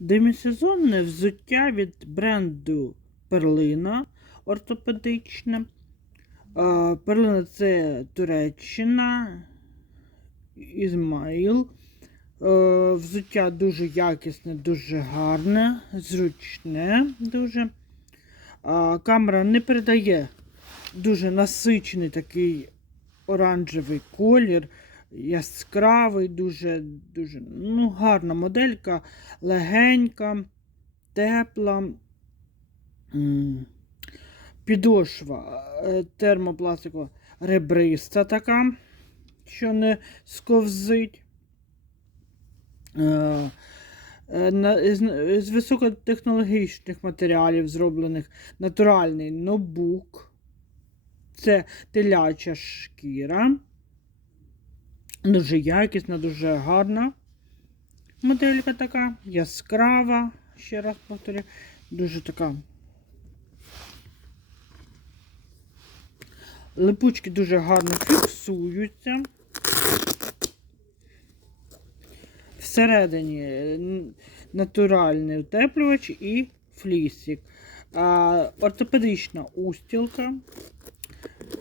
Демісезонне взуття від бренду Перлина ортопедичне. Перлина це Туреччина, Ізмаїл. Взуття дуже якісне, дуже гарне, зручне дуже. Камера не передає дуже насичений такий оранжевий колір, яскравий, дуже, дуже ну, гарна моделька, легенька, тепла. Підошва е, термопластикова ребриста така, що не сковзить. Е, е, з, високотехнологічних матеріалів зроблених натуральний ноутбук. Це теляча шкіра. Дуже якісна, дуже гарна. Моделька така, яскрава, ще раз повторю, дуже така. Липучки дуже гарно фіксуються. Всередині натуральний утеплювач і флісик. Ортопедична устілка.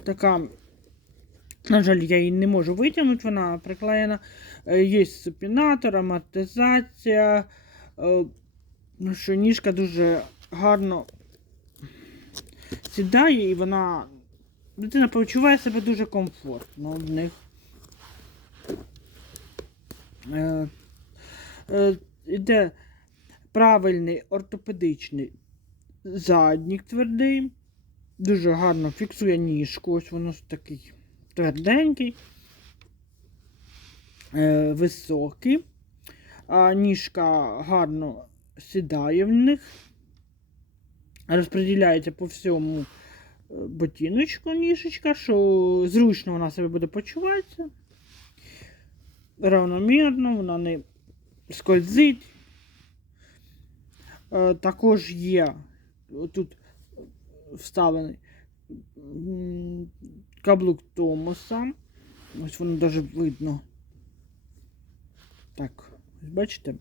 Така, на жаль, я її не можу витягнути, вона приклеєна. Е, Є супінатор, амортизація. Е, Ну що, ніжка дуже гарно сідає і вона. Дитина почуває себе дуже комфортно в них. Е, Іде правильний ортопедичний заднік твердий. Дуже гарно фіксує ніжку. Ось воно такий тверденький, е, високий. А ніжка гарно сідає в них. Розподіляється по всьому е, ботиночку ніжечка, що зручно вона себе буде почуватися. Равномірно, вона не скользить. Е, Також є тут вставлений каблук Томаса. Ось воно навіть видно. Так, ось бачите?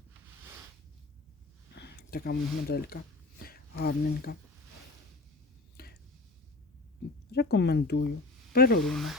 Така моделька. Гарненька. Рекомендую. Перолина.